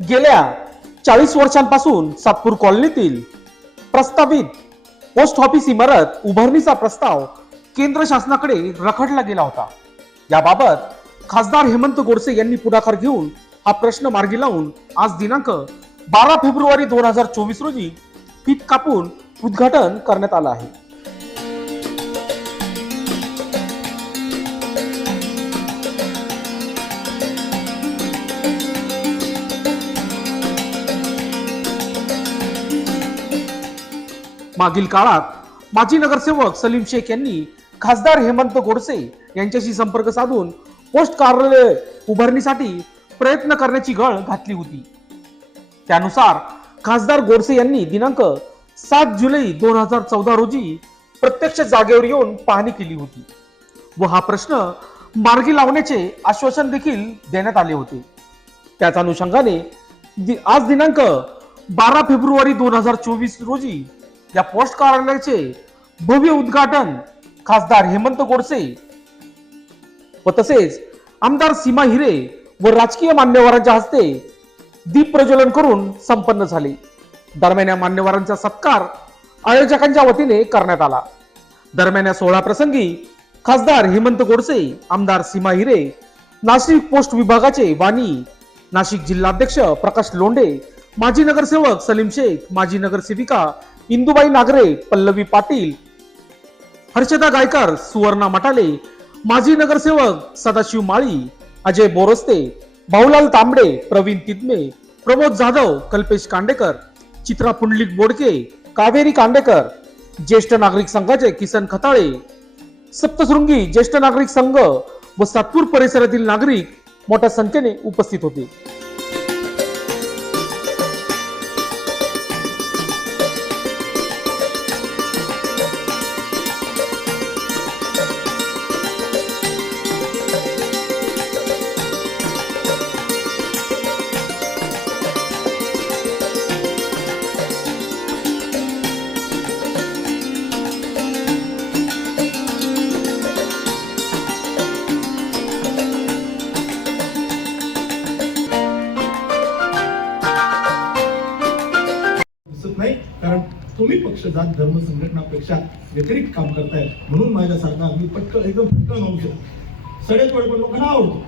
गेल्या चाळीस वर्षांपासून सातपूर कॉलनीतील प्रस्तावित पोस्ट ऑफिस इमारत उभारणीचा प्रस्ताव केंद्र शासनाकडे रखडला गेला होता. याबाबत खासदार हेमंत गोडसे यांनी पुढाकार घेऊन हा प्रश्न मार्गी लावून आज दिनांक बारा फेब्रुवारी दोन हजार चोवीस रोजी फीत कापून उद्घाटन करण्यात आलं आहे. मागील काळात माजी नगरसेवक सलीम शेख यांनी खासदार हेमंत गोडसे यांच्याशी संपर्क साधून पोस्ट कार्यालय उभारणीसाठी प्रयत्न करण्याची गळ घातली होती. त्यानुसार खासदार गोडसे यांनी दिनांक सात जुलै दोन हजार चौदा रोजी प्रत्यक्ष जागेवर येऊन पाहणी केली होती व हा प्रश्न मार्गी लावण्याचे आश्वासन देखील देण्यात आले होते. त्याच अनुषंगाने आज दिनांक बारा फेब्रुवारी दोन हजार चोवीस रोजी या पोस्ट कार्यालयाचे भव्य उद्घाटन खासदार हेमंत गोडसे व तसेच आमदार सीमा हिरे व राजकीय मान्यवरांच्या हस्ते दीप प्रज्वलन करून संपन्न झाले. दरम्यान या मान्यवरांचा सत्कार आयोजकांच्या वतीने करण्यात आला. दरम्यान या सोहळा प्रसंगी खासदार हेमंत गोडसे आमदार सीमा हिरे नाशिक पोस्ट विभागाचे वाणी नाशिक जिल्हाध्यक्ष प्रकाश लोंढे माजी नगरसेवक सलीम शेख माजी नगरसेविका इंदुबाई नागरे पल्लवी पाटील हर्षदा गायकर सुवर्णा मटाले माजी नगरसेवक सदाशिव माळी अजय बोरस्ते भाऊलाल तांबडे प्रवीण तिदमे प्रमोद जाधव कल्पेश कांडेकर चित्रा पुंडलिक बोडके कावेरी कांडेकर ज्येष्ठ नागरिक संघाचे किसन खताळे सप्तशृंगी ज्येष्ठ नागरिक संघ व सातपूर परिसरातील नागरिक मोठ्या संख्येने उपस्थित होते. तुम्ही पक्ष जात धर्म संघटनापेक्षा व्यतिरिक्त काम करताय म्हणून माझ्यासारखा मी पटकन एकदम पटकन होऊ शकतो. सडे वेळ पण लोकांना आवडतो.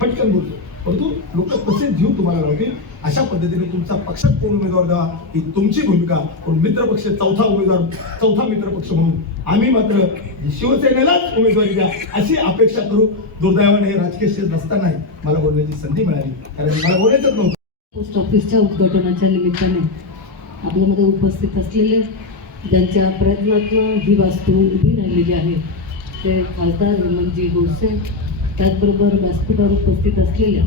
पटकन बोलतो. परंतु लोक तसे जीव तुम्हाला लावतील अशा पद्धतीने तुमचा पक्षात कोण उमेदवार द्यावा ही तुमची भूमिका. पण मित्रपक्ष चौथा उमेदवार चौथा मित्रपक्ष म्हणून. आम्ही मात्र शिवसेनेलाच उमेदवारी द्या अशी अपेक्षा करू. दुर्दैवाने हे राजकीय क्षेत्र नसतानाही मला बोलण्याची संधी मिळाली. कारण मला बोलायचंच नव्हतं. पोस्ट ऑफिसच्या उद्घाटनाच्या निमित्ताने आपल्यामध्ये उपस्थित असलेले ज्यांच्या प्रयत्नातून ही वास्तू उभी राहिलेली आहे. ते खासदार हेमंतजी गोडसे त्याचबरोबर व्यासपीठावर उपस्थित असलेल्या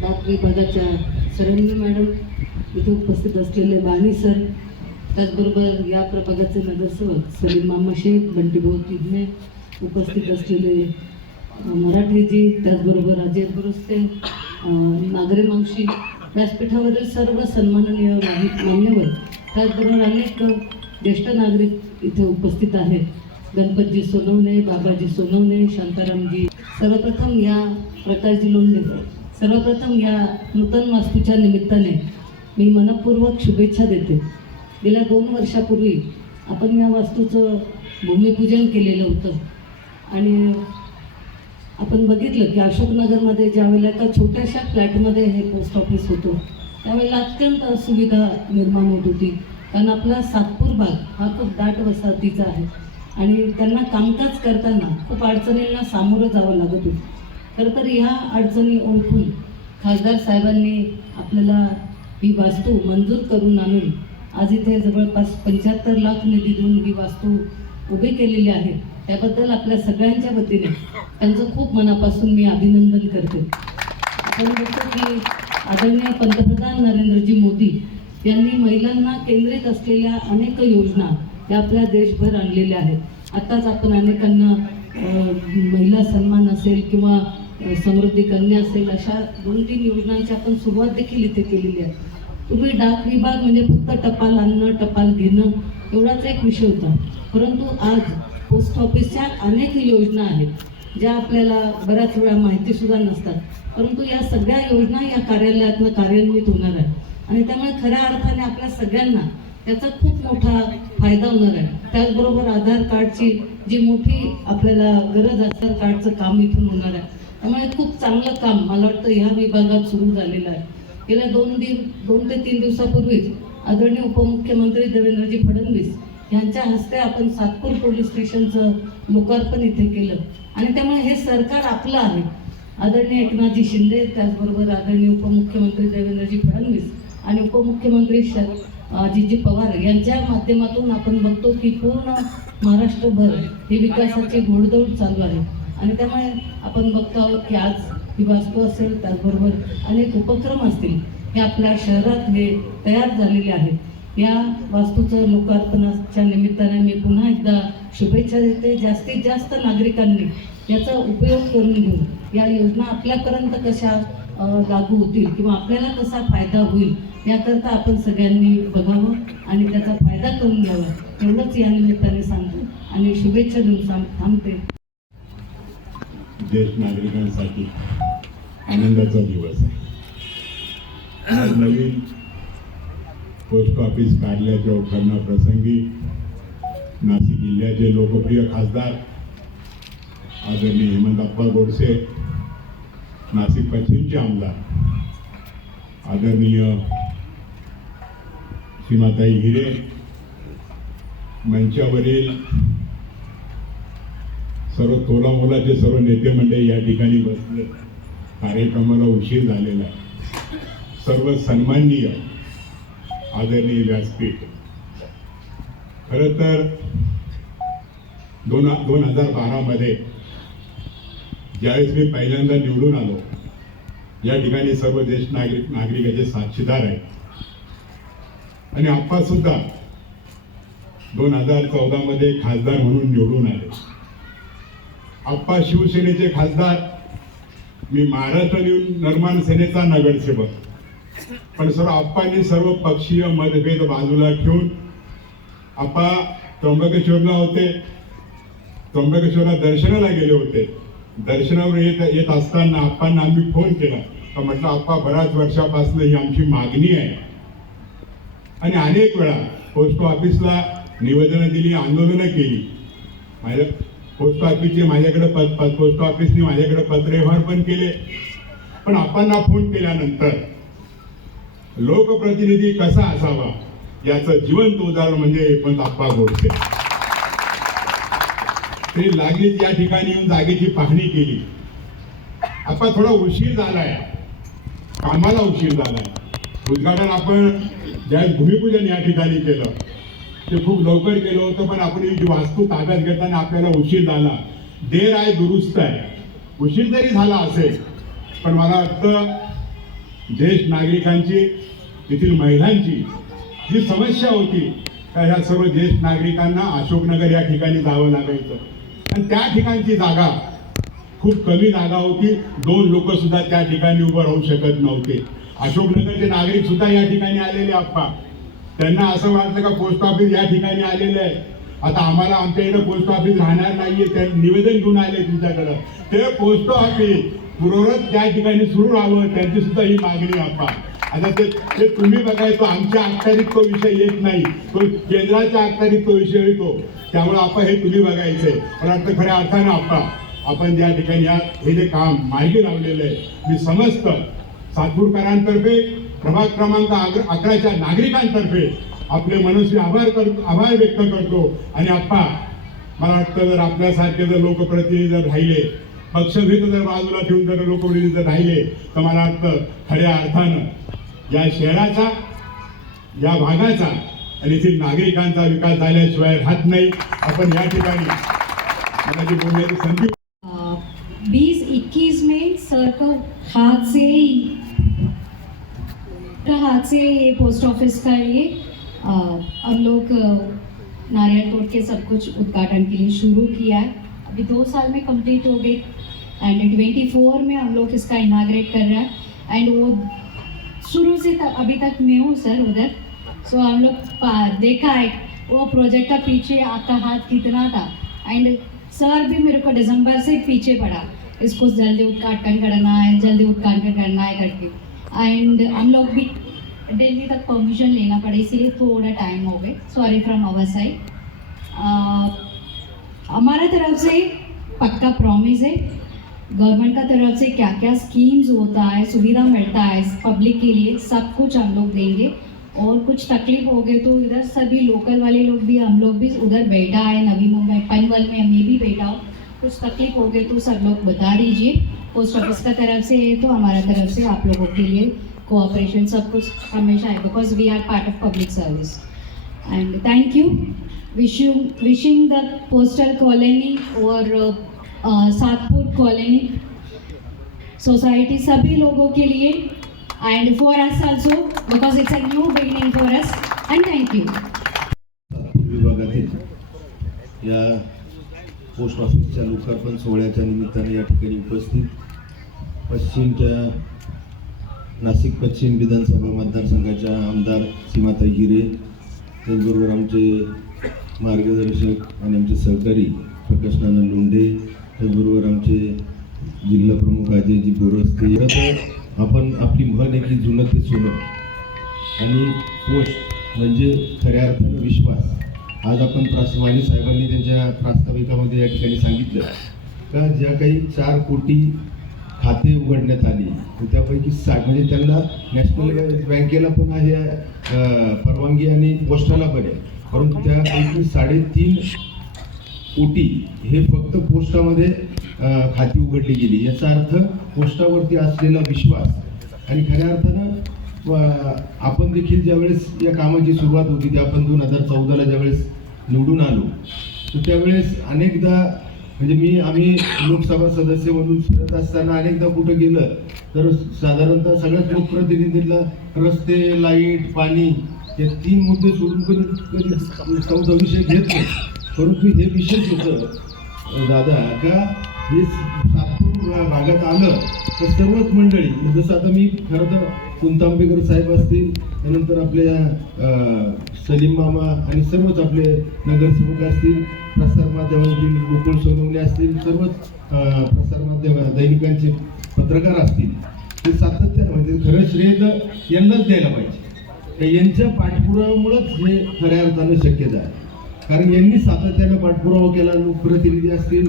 डाक विभागाच्या सरंगी मॅडम इथे उपस्थित असलेले बाणी सर त्याचबरोबर या प्रभागाचे नगरसेवक सलीम मामा शेख बंटीभाऊ तिघने उपस्थित असलेले मराठीजी त्याचबरोबर अजय बुरस्ते नागरे मावशी व्यासपीठावरील सर्व सन्माननीय मान्यवर त्याचबरोबर अनेक ज्येष्ठ नागरिक इथे उपस्थित आहेत. गणपतजी सोनवणे बाबाजी सोनवणे शांतारामजी. सर्वप्रथम या प्रकाशजी लोंढे. सर्वप्रथम या नूतन वास्तूच्या निमित्ताने मी मनपूर्वक शुभेच्छा देते. गेल्या दोन वर्षापूर्वी आपण या वास्तूचं भूमिपूजन केलेलं होतं. आणि आपण बघितलं की अशोकनगरमध्ये ज्यावेळेला एका छोट्याशा फ्लॅटमध्ये हे पोस्ट ऑफिस होतं त्यावेळेला अत्यंत सुविधा निर्माण होत होती. कारण आपला सातपूर भाग हा खूप दाट वसाहतीचा आहे. आणि त्यांना कामकाज करताना खूप अडचणींना सामोरं जावं लागत होतं. खरं तर ह्या अडचणी ओळखून खासदार साहेबांनी आपल्याला ही वास्तू मंजूर करून आणून आज इथे जवळपास पंच्याहत्तर लाख निधी देऊन ही वास्तू उभी केलेली आहे. त्याबद्दल आपल्या सगळ्यांच्या वतीने त्यांचं खूप मनापासून मी अभिनंदन करते. आपण बघतो की आदरणीय पंतप्रधान नरेंद्रजी मोदी यांनी महिलांना केंद्रित असलेल्या अनेक योजना या आपल्या देशभर आणलेल्या आहेत. आत्ताच आपण अनेकांना महिला सन्मान असेल किंवा समृद्धी कन्या असेल अशा दोन तीन योजनांची आपण सुरुवात देखील इथे केलेली आहे. पूर्वी डाक विभाग म्हणजे फक्त टपाल आणणं टपाल घेणं एवढाच एक विषय होता. परंतु आज पोस्ट ऑफिसच्या अनेक योजना आहेत ज्या आपल्याला बऱ्याच वेळा माहितीसुद्धा नसतात. परंतु या सगळ्या योजना या कार्यालयातनं कार्यान्वित होणार आहे आणि त्यामुळे खऱ्या अर्थाने आपल्या सगळ्यांना त्याचा खूप मोठा फायदा होणार आहे. त्याचबरोबर आधार कार्डची जी मोठी आपल्याला गरज आधार कार्डचं काम इथून होणार आहे. त्यामुळे खूप चांगलं काम मला वाटतं ह्या विभागात सुरू झालेलं आहे. गेल्या दोन दिन दोन ते तीन दिवसापूर्वीच आदरणीय उपमुख्यमंत्री देवेंद्रजी फडणवीस यांच्या हस्ते आपण सातपूर पोलीस स्टेशनचं लोकार्पण इथे केलं. आणि त्यामुळे हे सरकार आपलं आहे. आदरणीय एकनाथजी शिंदे त्याचबरोबर आदरणीय उपमुख्यमंत्री देवेंद्रजी फडणवीस आणि उपमुख्यमंत्री श अजितजी पवार यांच्या माध्यमातून आपण बघतो की पूर्ण महाराष्ट्रभर हे विकासाची घोडदौड चालू आहे. आणि त्यामुळे आपण बघतो आहोत की आज ही वास्तू असेल त्याचबरोबर अनेक उपक्रम असतील. हे आपल्या शहरात हे तयार झालेले आहेत. या वास्तूचं लोकार्पणाच्या निमित्ताने मी पुन्हा एकदा शुभेच्छा देते. जास्तीत जास्त नागरिकांनी याचा उपयोग करून घेऊन या योजना आपल्यापर्यंत कशा लागू होतील किंवा आपल्याला कसा फायदा होईल याकरता आपण सगळ्यांनी बघावं आणि त्याचा फायदा करून घ्यावा एवढंच या निमित्ताने सांगतो आणि शुभेच्छा देऊन सांग थांबते. नागरिकांसाठी आनंदाचा दिवस आहे. नवीन पोस्ट ऑफिस कार्यालयाच्या उद्घाटनाप्रसंगी नाशिक जिल्ह्याचे लोकप्रिय खासदार आदरणीय हेमंतप्पा गोडसे नाशिक पश्चिमचे आमदार आदरणीय सीमाताई हिरे मंचावरील सर्व तोलामोलाचे सर्व नेते मंडळी या ठिकाणी बसले. कार्यक्रमाला उशीर झालेला आहे. सर्व सन्माननीय आदरणीय व्यासपीठ. खर तर दोन दोन हजार बारामध्ये ज्यावेळेस मी पहिल्यांदा निवडून आलो या ठिकाणी सर्व ज्येष्ठ नागरिक नागरिकाचे साक्षीदार आहेत. आणि आप्पा सुद्धा दोन हजार चौदामध्ये खासदार म्हणून निवडून आले. आप्पा शिवसेनेचे खासदार मी महाराष्ट्र निर्माण सेनेचा नगरसेवक. पण सर्व आप्पांनी सर्व पक्षीय मतभेद बाजूला ठेवून आप्पा त्र्यंबकेश्वरला होते. त्र्यंबकेश्वरला दर्शनाला गेले होते. दर्शनावर येत येत असताना आप्पांना आम्ही फोन केला. तर म्हटलं आप्पा बऱ्याच वर्षापासून ही आमची मागणी आहे. आणि अनेक वेळा पोस्ट ऑफिसला निवेदनं दिली आंदोलनं केली. माझ्या पोस्ट ऑफिसचे माझ्याकडे पत पोस्ट ऑफिसने माझ्याकडे पत्रव्यवहार पण केले. पण आप्पांना फोन केल्यानंतर लोकप्रतिनिधी कसा असावा याचं जिवंत उदाहरण म्हणजे पण आप्पा गोडसे. ते लागलीच या ठिकाणी येऊन जागेची पाहणी केली. आता थोडा उशीर झालाय. कामाला उशीर झालाय. उद्घाटन आपण ज्या भूमिपूजन या ठिकाणी केलं ते खूप लवकर केलं होतं पण आपण ही जी वास्तू ताब्यात घेताना आपल्याला उशीर झाला. देर आहे दुरुस्त आहे. उशीर जरी झाला असेल पण मला वाटतं ज्येष्ठ नागरिकांची येथील महिलांची जी समस्या होती त्या ह्या सर्व ज्येष्ठ नागरिकांना अशोकनगर या ठिकाणी जावं लागायचं. आणि त्या ठिकाणची जागा खूप कमी जागा होती. दोन लोक सुद्धा त्या ठिकाणी उभं राहू शकत नव्हते. अशोकनगरचे नागरिक सुद्धा या ठिकाणी आलेले आप्पा. त्यांना असं वाटलं का पोस्ट ऑफिस या ठिकाणी आलेलं आहे. आता आम्हाला आमच्या इकडे पोस्ट ऑफिस राहणार नाहीये. ते निवेदन घेऊन आले तुमच्याकडं. ते पोस्ट ऑफिस पूर्वत त्या ठिकाणी सुरू राहावं त्यांची सुद्धा ही मागणी आता आता ते ते तुम्ही बघायचो आमच्या अखत्यारीत तो विषय येत नाही. तो केंद्राच्या अखत्यारीत तो विषय येतो. त्यामुळे आपण हे तुम्ही बघायचंय. पण आता खऱ्या अर्थानं आप्पा आपण ज्या ठिकाणी या हे जे काम माहिती लावलेलं आहे मी समस्त सातपूरकरांतर्फे प्रभाग क्रमांक अकराच्या नागरिकांतर्फे आपले मनस्वी आभार करतो आभार व्यक्त करतो. आणि आप्पा मला वाटतं जर आपल्यासारखे जर लोकप्रतिनिधी जर राहिले पक्षभेद जर बाजूला ठेवून जर लोकप्रतिनिधी जर राहिले तर मला वाटतं खऱ्या अर्थानं या शहराचा या भागाचा आणि येथील नागरिकांचा विकास झाल्याशिवाय राहत नाही. आपण या ठिकाणी मला जी बोलण्याची संधी बीस इक्कीस में सर को हाथ से ही हाथ से ये पोस्ट ऑफिस का ये? अ, हम लोग नारियल कोट के सब कुछ उद्घाटन के लिए शुरू किया है। अभी दो साल में कंप्लीट हो गई एंड ट्वेंटी फोर में हम लोग इसका इनाग्रेट कर रहे हैं एंड वो शुरू से तक, अभी तक मैं हूँ सर उधर। सो हम लोग देखा है, वो प्रोजेक्ट का पीछे आपका हाथ कितना था। एंड सर भी मेरे को दिसंबर से पीछे पड़ा। इसको जल्दी उद्घाटन करना है, जल्दी उद्घाटन करना है करके। एंड हम लोग भी दिल्ली तक परमिशन लेना पड़ा, इसीलिए थोड़ा टाइम हो गए सॉरी फ्रॉम अवर साइड हमारा तरफ़ से पक्का प्रॉमिस है। गवर्नमेंट का तरफ़ से क्या क्या स्कीम्स होता है, सुविधा मिलता है पब्लिक के लिए, सब कुछ हम लोग देंगे। और कुछ तकलीफ़ हो गई तो इधर सभी लोकल वाले लोग भी, हम लोग भी उधर बैठा है, नवी मुंबई, पनवल में मैं भी बैठा हूँ। कुछ तकलीफ़ हो गई तो सब लोग बता दीजिए। पोस्ट ऑफ़िस का तरफ़ से है तो हमारा तरफ़ से आप लोगों के लिए कोऑपरेशन सब कुछ हमेशा है because we are part of public service and thank you wish wishing the postal colony और सातपुर कॉलोनी सोसाइटी सभी लोगों के लिए and for us also because it's a new beginning for us and thank you विभागातील या post ऑफिसच्या लोकार्पण सोहळ्याच्या निमित्ताने या ठिकाणी उपस्थित पश्चिमच्या नाशिक पश्चिम विधानसभा मतदारसंघाच्या आमदार सीमाताई हिरे त्याचबरोबर आमचे मार्गदर्शक आणि आमचे सहकारी प्रकाश नाना लोंढे त्याचबरोबर आमचे जिल्हा प्रमुख अजयजी बोरस्ते आपण आपली म्हण आहे की जुनं ते सोनं. आणि पोस्ट म्हणजे खऱ्या अर्थानं विश्वास. आज आपण प्रास वाणी साहेबांनी त्यांच्या प्रास्ताविकामध्ये या ठिकाणी सांगितलं का ज्या काही चार कोटी खाते उघडण्यात आली त्यापैकी साठ म्हणजे त्यांना नॅशनल बँकेला पण आहे परवानगी आणि पोस्टाला पण आहे. परंतु त्यापैकी साडेतीन कोटी हे फक्त पोस्टामध्ये खाती उघडली गेली. याचा अर्थ पोस्टावरती असलेला विश्वास आणि खऱ्या अर्थानं आपण देखील ज्यावेळेस या कामाची सुरुवात होती ती आपण दोन हजार चौदाला ज्यावेळेस निवडून आलो तर त्यावेळेस अनेकदा म्हणजे मी आम्ही लोकसभा सदस्य म्हणून फिरत असताना अनेकदा कुठं गेलं तर साधारणतः सगळ्याच लोकप्रतिनिधींना रस्ते लाइट पाणी या तीन मुद्दे सोडून कधी कधी चौदा विषय घेत नाही. परंतु हे विशेष होतं दादा का हे सातपूर भागात आलं तर सर्वच मंडळी म्हणजे जसं आता मी खरं तर कुंतांबेकर साहेब असतील त्यानंतर आपल्या सलीम मामा आणि सर्वच आपले नगरसेवक असतील प्रसारमाध्यमातील गोकुळ सोनवणे असतील सर्वच प्रसारमाध्यम दैनिकांचे पत्रकार असतील. ते सातत्यानं म्हणजे खरं श्रेय तर यांनाच द्यायला पाहिजे. तर यांच्या पाठपुराव्यामुळंच हे खऱ्या अर्थानं शक्य झालं कारण यांनी सातत्यानं पाठपुरावा केला लोकप्रतिनिधी असतील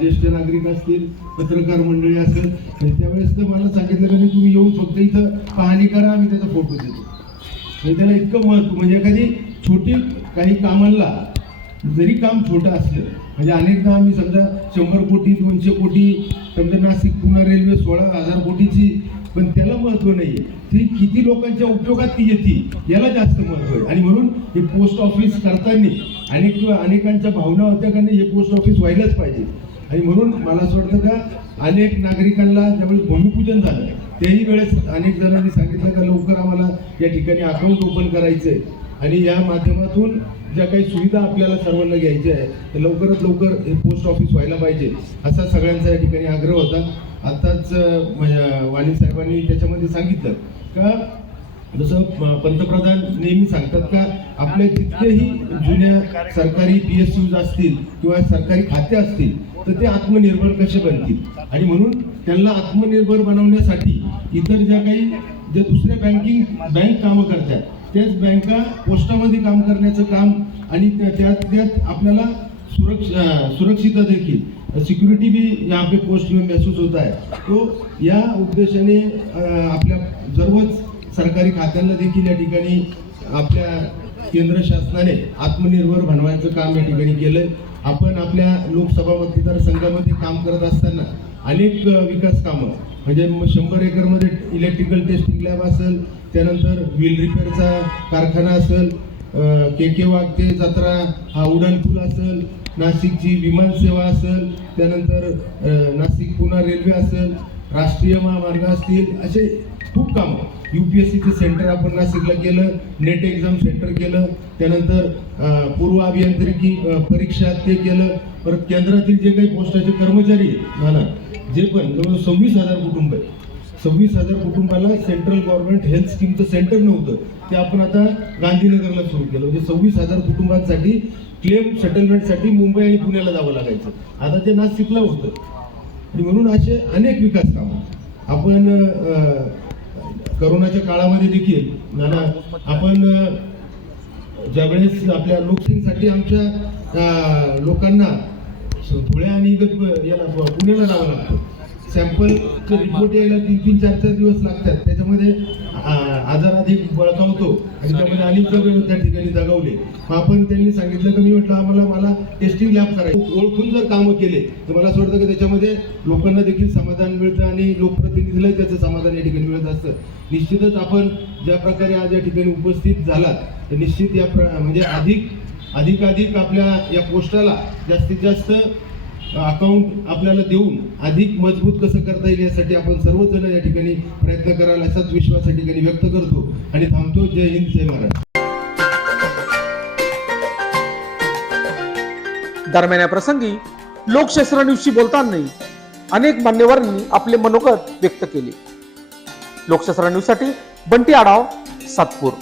ज्येष्ठ नागरिक असतील पत्रकार मंडळी असेल आणि त्यावेळेस तर मला सांगितलं की तुम्ही येऊन फक्त इथं पाहणी करा आम्ही त्याचा फोटो देतो. म्हणजे त्याला इतकं महत्त्व म्हणजे एखादी छोटी काही कामांना जरी काम छोटं असलं म्हणजे अनेकदा आम्ही समजा शंभर कोटी दोनशे कोटी समजा नाशिक पुणे रेल्वे सोळा हजार कोटीची पण त्याला महत्त्व नाही आहे ती किती लोकांच्या उपयोगात ती येते याला जास्त महत्त्व आहे. आणि म्हणून हे पोस्ट ऑफिस करताना अनेक अनेकांच्या भावना होत्या का नाही हे पोस्ट ऑफिस व्हायलाच पाहिजे. आणि म्हणून मला असं वाटतं का अनेक नागरिकांना ज्यावेळी भूमिपूजन झालं त्याही वेळेस अनेक जणांनी सांगितलं का लवकर आम्हाला या ठिकाणी अकाउंट ओपन करायचं आहे आणि या माध्यमातून ज्या काही सुविधा आपल्याला सर्वांना घ्यायच्या आहे तर लवकरात लवकर हे पोस्ट ऑफिस व्हायला पाहिजे असा सगळ्यांचा या ठिकाणी आग्रह होता. आत्ताच वाणी साहेबांनी त्याच्यामध्ये सांगितलं का जसं पंतप्रधान नेहमी सांगतात का आपल्या जितकेही जुन्या सरकारी पी एस यूज असतील किंवा सरकारी खाते असतील तर ते आत्मनिर्भर कसे बनतील? आणि म्हणून त्यांना आत्मनिर्भर बनवण्यासाठी इतर ज्या काही ज्या दुसऱ्या बँकिंग बँक कामं करतात त्याच बँका पोस्टामध्ये काम करण्याचं काम आणि त्या- त्यात त्यात आपल्याला सुरक्ष सुरक्षितता देखील सिक्युरिटी भी यहाँ पे पोस्ट में महसूस होता है। तो या उद्देशाने आपल्या सर्वच सरकारी खात्यांना देखील या ठिकाणी आपल्या केंद्र शासनाने आत्मनिर्भर बनवायचं काम या ठिकाणी केलंय. आपण आपल्या लोकसभा मतदारसंघामध्ये काम करत असताना अनेक विकास कामं म्हणजे शंभर एकरमध्ये इलेक्ट्रिकल टेस्टिंग लॅब असेल त्यानंतर व्हील रिपेअरचा कारखाना असेल के के वाघते जत्रा हा उड्डाण असेल नाशिकची विमान सेवा असेल त्यानंतर नाशिक पुणा रेल्वे असेल राष्ट्रीय महामार्ग असतील असे खूप कामं. यू पी एस सीचं सेंटर आपण नाशिकला केलं नेट एक्झाम सेंटर केलं त्यानंतर पूर्व अभियांत्रिकी परीक्षा ते केलं परत केंद्रातील जे काही पोस्टाचे कर्मचारी आहेत नाना जे पण जवळ सव्वीस हजार कुटुंब आहेत. सव्वीस हजार कुटुंबाला सेंट्रल गव्हर्नमेंट हेल्थ स्कीमचं सेंटर नव्हतं. ते आपण आता गांधीनगरला सुरू केलं. म्हणजे सव्वीस हजार कुटुंबांसाठी क्लेम सेटलमेंटसाठी मुंबई आणि पुण्याला जावं लागायचं. आता ते नाशिकला होतं. आणि म्हणून असे अनेक विकास कामं. आपण करोनाच्या काळामध्ये देखील नाना आपण ज्यावेळेस आपल्या लोकशाहीसाठी आमच्या लोकांना धुळे आणि याला पुण्याला जावं लागतं. सॅम्पलचं रिपोर्ट यायला तीन तीन चार चार दिवस लागतात. त्याच्यामध्ये आजार अधिक बळकावतो आणि त्यामध्ये अनेक सगळे त्या ठिकाणी दगावले. मग आपण त्यांनी सांगितलं की मी म्हटलं आम्हाला मला टेस्टिंग लॅब करायचं. ओळखून जर कामं केले तर मला असं वाटतं की त्याच्यामध्ये लोकांना देखील समाधान मिळतं आणि लोकप्रतिनिधीलाही त्याचं समाधान या ठिकाणी मिळत असतं. निश्चितच आपण ज्या प्रकारे आज या ठिकाणी उपस्थित झालात तर निश्चित या प्र म्हणजे अधिक अधिकाधिक आपल्या या पोस्टाला जास्तीत जास्त अकाउंट आपल्याला देऊन अधिक मजबूत कसं करता येईल यासाठी आपण सर्वजण या ठिकाणी प्रयत्न कराल असाच विश्वास या ठिकाणी व्यक्त करतो. आणि थांबतो. जय हिंद जय महाराष्ट्र. दरम्यान या प्रसंगी लोकशास्त्र न्यूजशी बोलताना अनेक मान्यवरांनी आपले मनोगत व्यक्त केले. लोकशास्त्र न्यूजसाठी बंटी आढाव सातपूर.